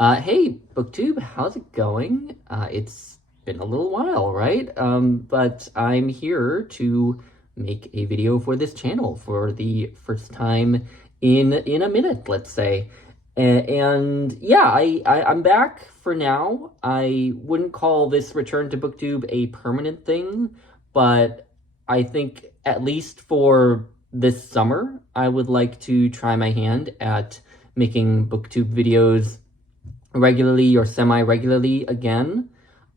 Hey, BookTube, how's it going? It's been a little while, right? But I'm here to make a video for this channel for the first time in a minute, let's say. And yeah, I'm back for now. I wouldn't call this return to BookTube a permanent thing, but I think at least for this summer, I would like to try my hand at making BookTube videos regularly or semi-regularly again.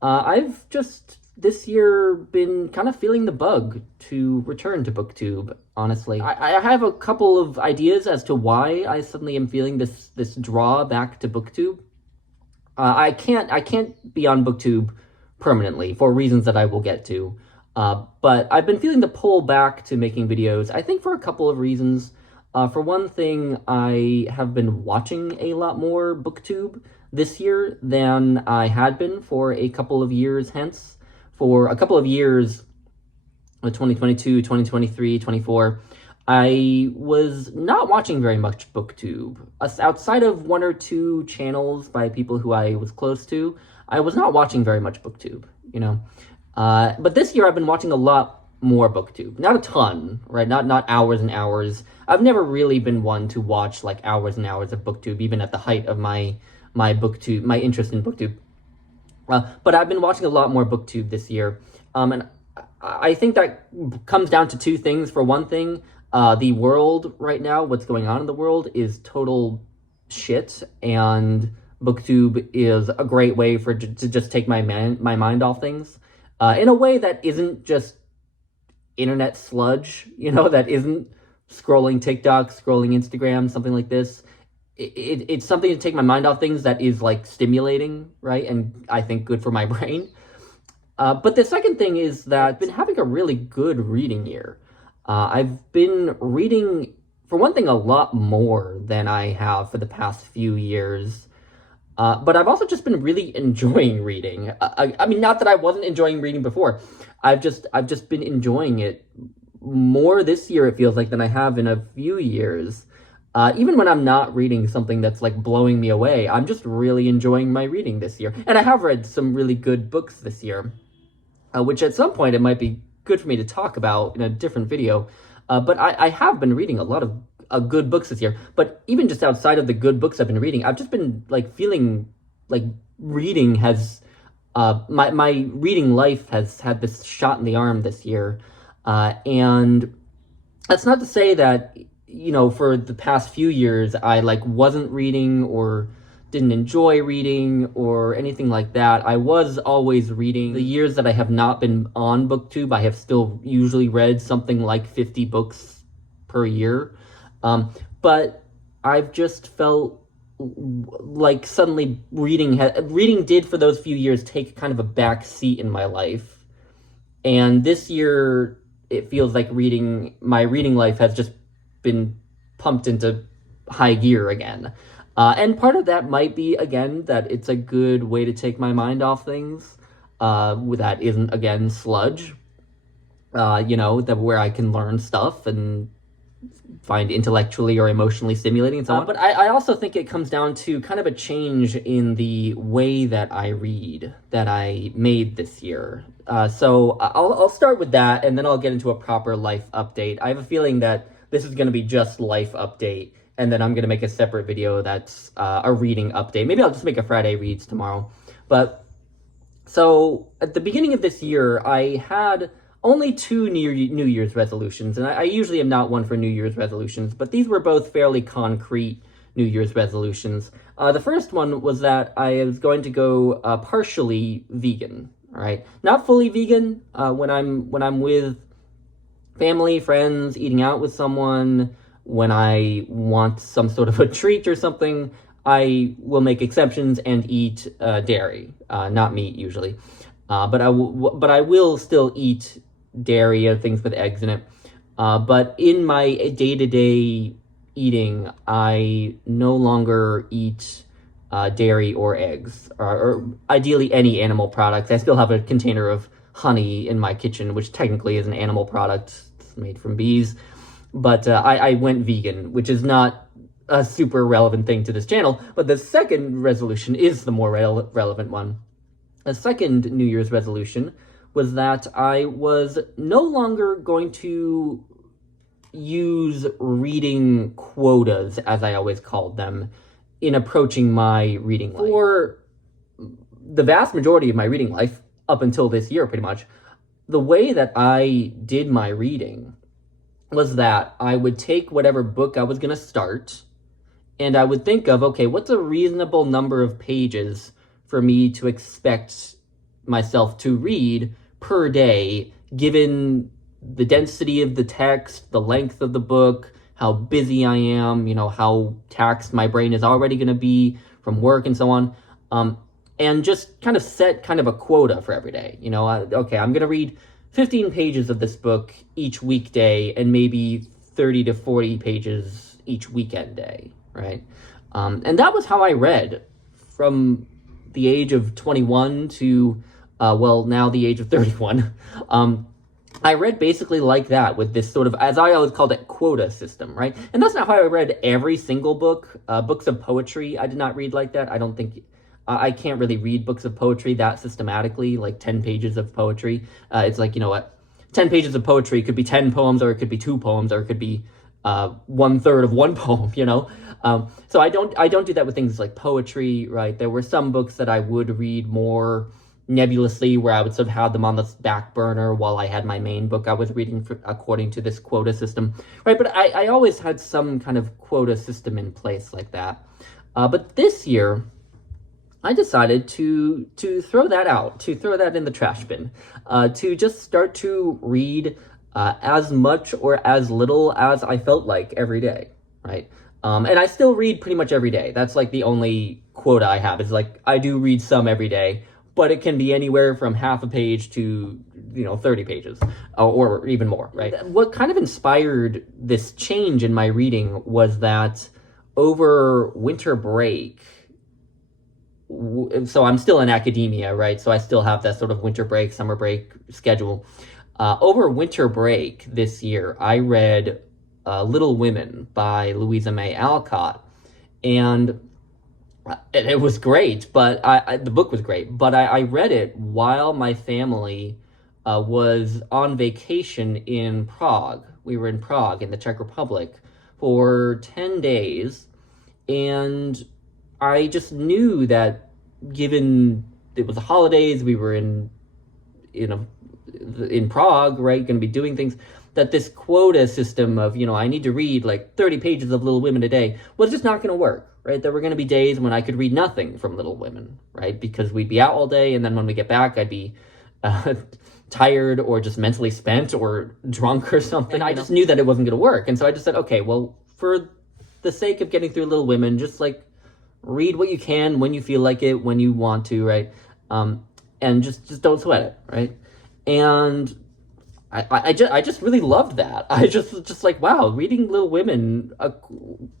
I've just this year been kind of feeling the bug to return to BookTube, honestly. I have a couple of ideas as to why I suddenly am feeling this draw back to BookTube. I can't be on BookTube permanently for reasons that I will get to. But I've been feeling the pull back to making videos, I think for a couple of reasons. For one thing, I have been watching a lot more BookTube this year than I had been for a couple of years hence. For a couple of years, 2022, 2023, 24, I was not watching very much BookTube. Outside of one or two channels by people who I was close to, I was not watching very much BookTube, you know. But this year I've been watching a lot more BookTube. Not a ton, right? Not hours and hours. I've never really been one to watch like hours and hours of BookTube, even at the height of my BookTube, my interest in BookTube. But I've been watching a lot more BookTube this year. And I think that comes down to two things. For one thing, the world right now, what's going on in the world is total shit, and BookTube is a great way to just take my mind off things. In a way that isn't just internet sludge, you know, that isn't scrolling TikTok, scrolling Instagram, something like this. It's something to take my mind off things that is like stimulating, right? And I think good for my brain. But the second thing is that I've been having a really good reading year. I've been reading, for one thing, a lot more than I have for the past few years. But I've also just been really enjoying reading. I mean, not that I wasn't enjoying reading before. I've just been enjoying it more this year, it feels like, than I have in a few years. Even when I'm not reading something that's like blowing me away, I'm just really enjoying my reading this year. And I have read some really good books this year, which at some point it might be good for me to talk about in a different video. But I have been reading a lot of good books this year. But even just outside of the good books I've been reading, I've just been like feeling like reading has my reading life has had this shot in the arm this year. And that's not to say that, you know, for the past few years I like wasn't reading or didn't enjoy reading or anything like that. I was always reading. The years that I have not been on BookTube, I have still usually read something like 50 books per year. But I've just felt like suddenly reading did for those few years take kind of a back seat in my life. And this year it feels like my reading life has just been pumped into high gear again. And part of that might be, again, that it's a good way to take my mind off things. That isn't, again, sludge. You know, where I can learn stuff and find intellectually or emotionally stimulating and so on. But I also think it comes down to kind of a change in the way that I read that I made this year. So I'll start with that, and then I'll get into a proper life update. I have a feeling that this is going to be just life update, and then I'm going to make a separate video that's a reading update. Maybe I'll just make a Friday Reads tomorrow. But so at the beginning of this year, I had only two New Year's resolutions, and I usually am not one for New Year's resolutions, but these were both fairly concrete New Year's resolutions. The first one was that I was going to go partially vegan, all right? Not fully vegan. When I'm with family, friends, eating out with someone, when I want some sort of a treat or something, I will make exceptions and eat dairy, not meat usually. But I will still eat dairy and things with eggs in it. But in my day-to-day eating, I no longer eat dairy or eggs, or ideally any animal products. I still have a container of honey in my kitchen, which technically is an animal product. It's made from bees. But I went vegan, which is not a super relevant thing to this channel, but the second resolution is the more relevant one. The second New Year's resolution was that I was no longer going to use reading quotas, as I always called them, in approaching my reading life. For the vast majority of my reading life, up until this year pretty much, the way that I did my reading was that I would take whatever book I was going to start, and I would think of, okay, what's a reasonable number of pages for me to expect myself to read per day, given the density of the text, the length of the book, how busy I am, how taxed my brain is already going to be from work and so on. And just kind of set kind of a quota for every day. Okay, I'm going to read 15 pages of this book each weekday and maybe 30 to 40 pages each weekend day, right? And that was how I read from the age of 21 to, now the age of 31. I read basically like that, with this sort of, as I always called it, quota system, right? And that's not how I read every single book. Books of poetry, I did not read like that. I don't think, I can't really read books of poetry that systematically, like 10 pages of poetry. It's like, 10 pages of poetry could be 10 poems, or it could be 2 poems, or it could be 1/3 of one poem, So I don't do that with things like poetry, right? There were some books that I would read more nebulously, where I would sort of have them on the back burner while I had my main book I was reading according to this quota system, right? But I always had some kind of quota system in place like that. But this year, I decided to throw that out, to throw that in the trash bin, to just start to read as much or as little as I felt like every day, right? And I still read pretty much every day. That's like the only quota I have, is like I do read some every day, but it can be anywhere from half a page to 30 pages or even more, right? What kind of inspired this change in my reading was that over winter break, so I'm still in academia, right? So I still have that sort of winter break, summer break schedule. Over winter break this year, I read Little Women by Louisa May Alcott, and it was great, but the book was great, but I read it while my family was on vacation in Prague. We were in Prague in the Czech Republic for 10 days, and I just knew that, given it was the holidays, we were in Prague, right, going to be doing things, that this quota system of, I need to read like 30 pages of Little Women a day was just not going to work, right? There were going to be days when I could read nothing from Little Women, right? Because we'd be out all day, and then when we get back, I'd be tired or just mentally spent or drunk or something. And I just knew that it wasn't going to work. And so I just said, okay, well, for the sake of getting through Little Women, just like read what you can when you feel like it, when you want to, right? And just don't sweat it, right? And I just really loved that. I just like, wow, reading Little Women,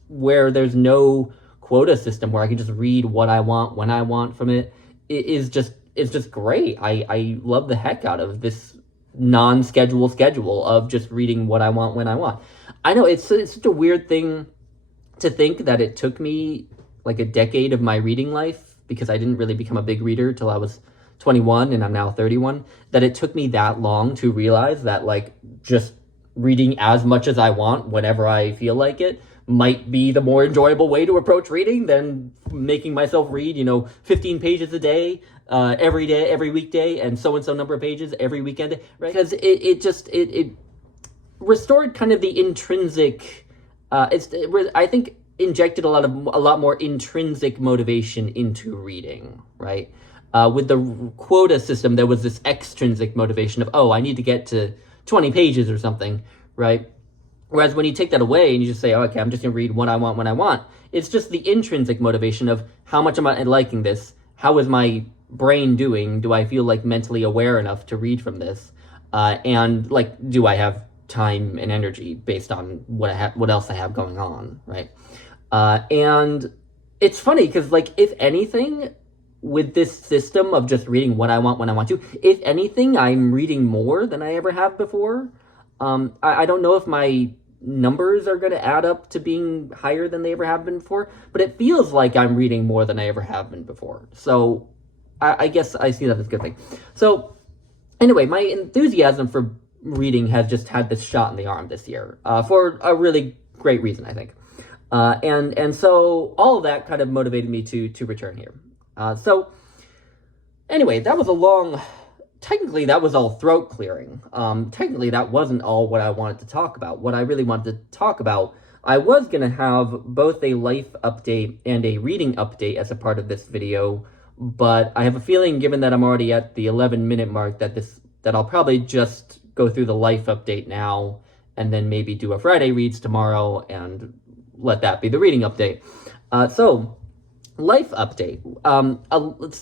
where there's no quota system, where I can just read what I want when I want from it, it's just great. I love the heck out of this schedule of just reading what I want when I want. I know it's such a weird thing to think that it took me like a decade of my reading life, because I didn't really become a big reader till I was 21 and I'm now 31, that it took me that long to realize that like just reading as much as I want whenever I feel like it might be the more enjoyable way to approach reading than making myself read 15 pages a day every day, every weekday, and so number of pages every weekend, right? Because it restored kind of the intrinsic I think injected a lot more intrinsic motivation into reading, right? With the quota system, there was this extrinsic motivation of, I need to get to 20 pages or something, right? Whereas when you take that away and you just say, okay, I'm just going to read what I want when I want, it's just the intrinsic motivation of, how much am I liking this? How is my brain doing? Do I feel like mentally aware enough to read from this? And like, do I have time and energy based on what else I have going on, right? And it's funny because, like, if anything, with this system of just reading what I want when I want to, if anything, I'm reading more than I ever have before. I don't know if my numbers are going to add up to being higher than they ever have been before, but it feels like I'm reading more than I ever have been before. So I guess I see that as a good thing. So anyway, my enthusiasm for reading has just had this shot in the arm this year, for a really great reason, I think. And so all of that kind of motivated me to return here. So anyway, that was a long... Technically, that was all throat clearing. Technically, that wasn't all what I wanted to talk about. What I really wanted to talk about, I was going to have both a life update and a reading update as a part of this video, but I have a feeling, given that I'm already at the 11-minute mark, that I'll probably just go through the life update now, and then maybe do a Friday Reads tomorrow, and let that be the reading update. So, life update.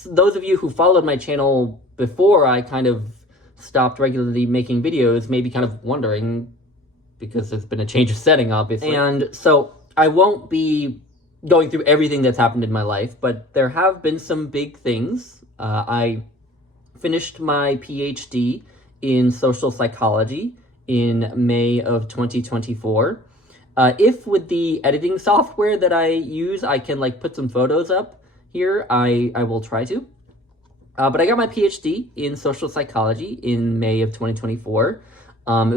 Those of you who followed my channel before I kind of stopped regularly making videos may be kind of wondering, because there's been a change of setting, obviously. And so I won't be going through everything that's happened in my life, but there have been some big things. I finished my PhD in social psychology in May of 2024. If with the editing software that I use, I can like put some photos up here, I will try to. But I got my PhD in social psychology in May of 2024. I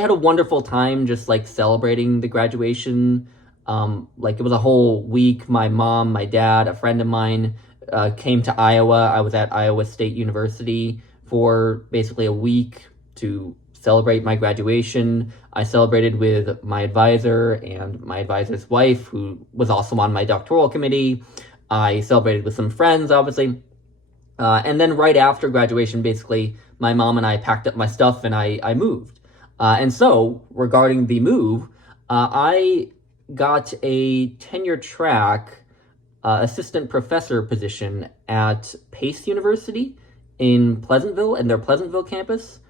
had a wonderful time just like celebrating the graduation. Like it was a whole week. My mom, my dad, a friend of mine came to Iowa. I was at Iowa State University for basically a week to celebrate my graduation. I celebrated with my advisor and my advisor's wife, who was also on my doctoral committee. I celebrated with some friends, obviously. And then right after graduation, basically, my mom and I packed up my stuff and I moved. And so, regarding the move, I got a tenure-track assistant professor position at Pace University in Pleasantville, in their Pleasantville campus.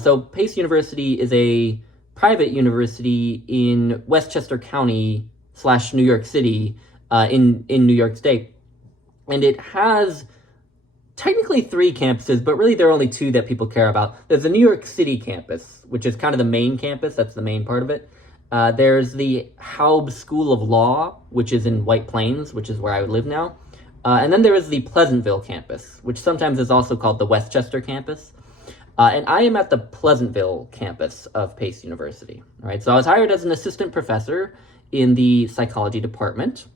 So Pace University is a private university in Westchester County / New York City, in New York State. And it has technically 3 campuses, but really there are only 2 that people care about. There's the New York City campus, which is kind of the main campus. That's the main part of it. There's the Haub School of Law, which is in White Plains, which is where I live now. And then there is the Pleasantville campus, which sometimes is also called the Westchester campus. And I am at the Pleasantville campus of Pace University. All right, so I was hired as an assistant professor in the psychology department.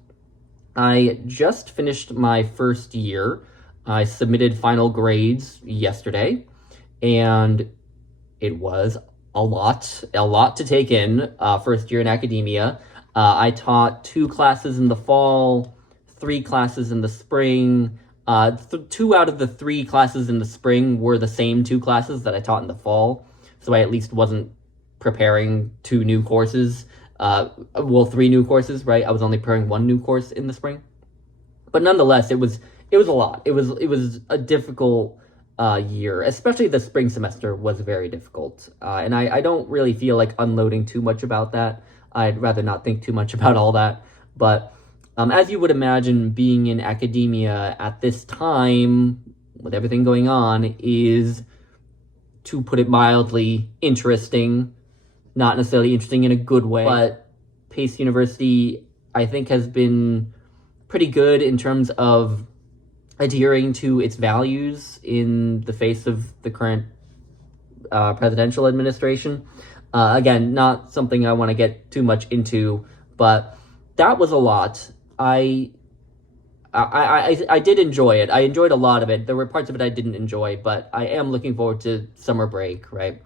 I just finished my first year. I submitted final grades yesterday, and it was a lot to take in, first year in academia. I taught 2 classes in the fall, 3 classes in the spring. 2 out of the 3 classes in the spring were the same 2 classes that I taught in the fall, so I at least wasn't preparing 2 new courses. 3 new courses, right? I was only preparing 1 new course in the spring. But nonetheless, it was a lot. It was a difficult year, especially the spring semester was very difficult. And I don't really feel like unloading too much about that. I'd rather not think too much about all that. But as you would imagine, being in academia at this time, with everything going on, is, to put it mildly, interesting. Not necessarily interesting in a good way, but Pace University, I think, has been pretty good in terms of adhering to its values in the face of the current presidential administration. Again, not something I want to get too much into, but that was a lot. I did enjoy it. I enjoyed a lot of it. There were parts of it I didn't enjoy, but I am looking forward to summer break, right?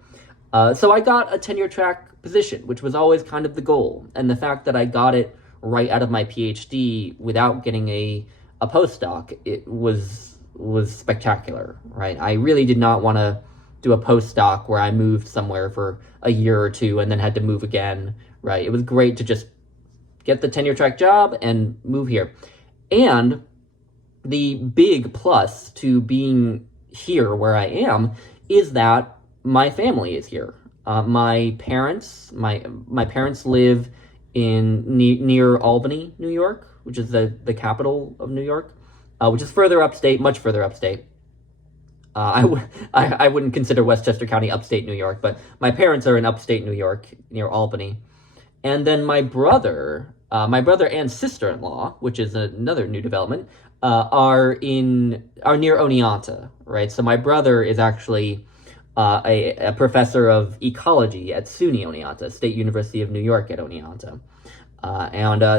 So I got a tenure-track position, which was always kind of the goal. And the fact that I got it right out of my PhD without getting a postdoc, it was spectacular, right? I really did not want to do a postdoc where I moved somewhere for a year or 2 and then had to move again, right? It was great to just get the tenure-track job and move here. And the big plus to being here where I am is that my family is here. My parents live in near Albany, New York, which is the capital of New York, which is further upstate, much further upstate. I wouldn't consider Westchester County upstate New York, but my parents are in upstate New York near Albany. And then my brother and sister-in-law, which is another new development, are near Oneonta, right? So my brother is actually a professor of ecology at SUNY Oneonta, State University of New York at Oneonta.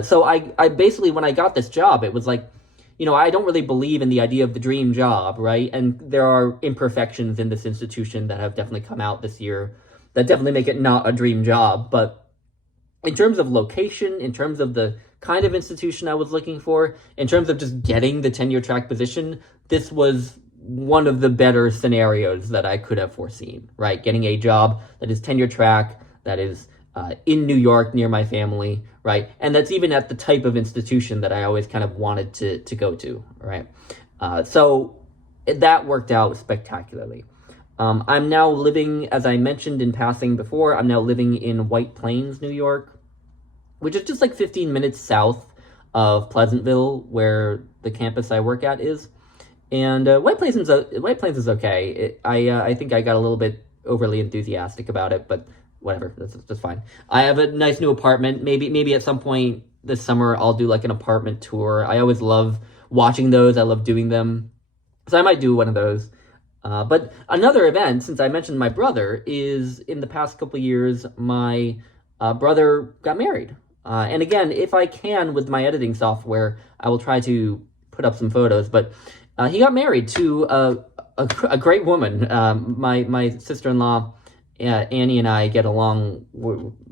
So I basically, when I got this job, it was like, I don't really believe in the idea of the dream job, right? And there are imperfections in this institution that have definitely come out this year that definitely make it not a dream job. But in terms of location, in terms of the kind of institution I was looking for, in terms of just getting the tenure track position, this was one of the better scenarios that I could have foreseen, right? Getting a job that is tenure track, that is in New York near my family, right? And that's even at the type of institution that I always kind of wanted to go to, right? So that worked out spectacularly. I'm now living, as I mentioned in passing before, I'm now living in White Plains, New York, which is just like 15 minutes south of Pleasantville, where the campus I work at is. And White Plains is okay. I think I got a little bit overly enthusiastic about it, but whatever, that's fine. I have a nice new apartment. Maybe at some point this summer I'll do like an apartment tour. I always love watching those. I love doing them. So I might do one of those. But another event, since I mentioned my brother, is in the past couple years, my brother got married. And again, if I can, with my editing software, I will try to put up some photos. But he got married to a great woman. My sister-in-law, Annie, and I get along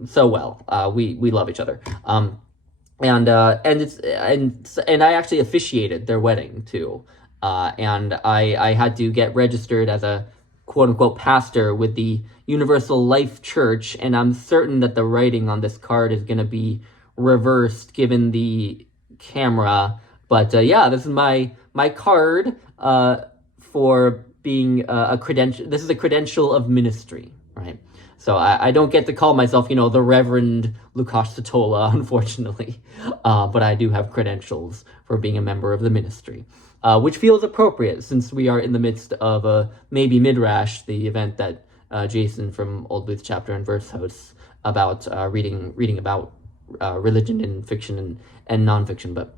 so well. We love each other. And I actually officiated their wedding too. And I had to get registered as a quote-unquote pastor with the Universal Life Church, and I'm certain that the writing on this card is going to be reversed given the camera. But yeah, this is my card for being a credential. This is a credential of ministry, right? So I don't get to call myself, the Reverend Lukasz Satola, unfortunately. But I do have credentials for being a member of the ministry. Which feels appropriate since we are in the midst of maybe Midrash, the event that Jason from Old Booth Chapter and Verse hosts about reading about religion in fiction and nonfiction. But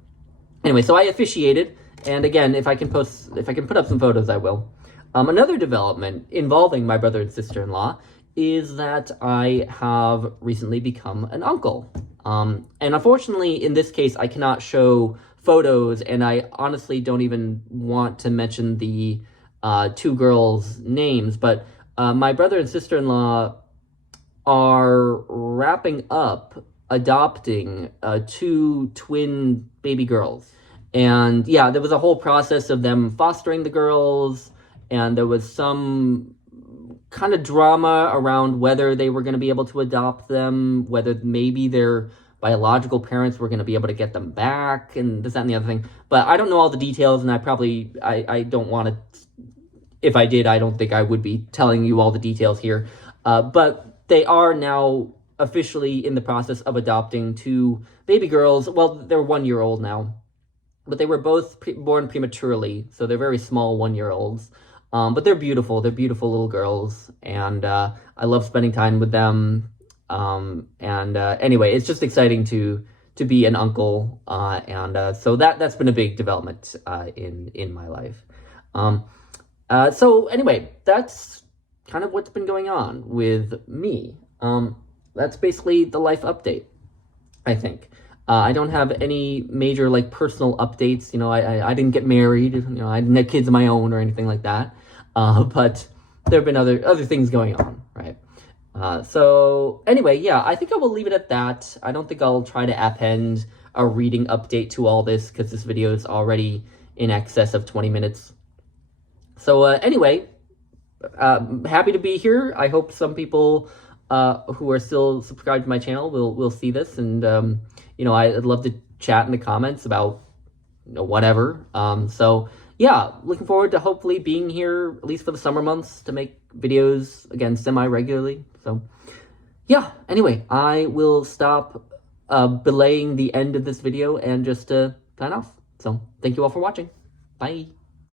anyway, so I officiated, and again, if I can put up some photos, I will. Another development involving my brother and sister-in-law is that I have recently become an uncle. And unfortunately, in this case, I cannot show photos, and I honestly don't even want to mention the two girls' names, but my brother and sister-in-law are wrapping up adopting two twin baby girls. And yeah, there was a whole process of them fostering the girls, and there was some kind of drama around whether they were going to be able to adopt them, whether maybe their biological parents were going to be able to get them back, and this, that, and the other thing. But I don't know all the details, and I don't want to, if I did, I don't think I would be telling you all the details here. But they are now officially in the process of adopting two baby girls. Well, they're 1 year old now, but they were both born prematurely, so they're very small 1 year olds. But they're beautiful. They're beautiful little girls, and I love spending time with them. Anyway, it's just exciting to be an uncle, so that's been a big development in my life. So anyway, that's kind of what's been going on with me. That's basically the life update, I think. I don't have any major personal updates. I didn't get married. I didn't have kids of my own or anything like that. But there have been other things going on, right? So anyway, yeah, I think I will leave it at that. I don't think I'll try to append a reading update to all this because this video is already in excess of 20 minutes. So anyway, happy to be here. I hope some people who are still subscribed to my channel will see this, and I'd love to chat in the comments about whatever. So yeah, looking forward to hopefully being here at least for the summer months to make videos again semi-regularly. So yeah, anyway, I will stop belaying the end of this video and just sign off. So thank you all for watching. Bye.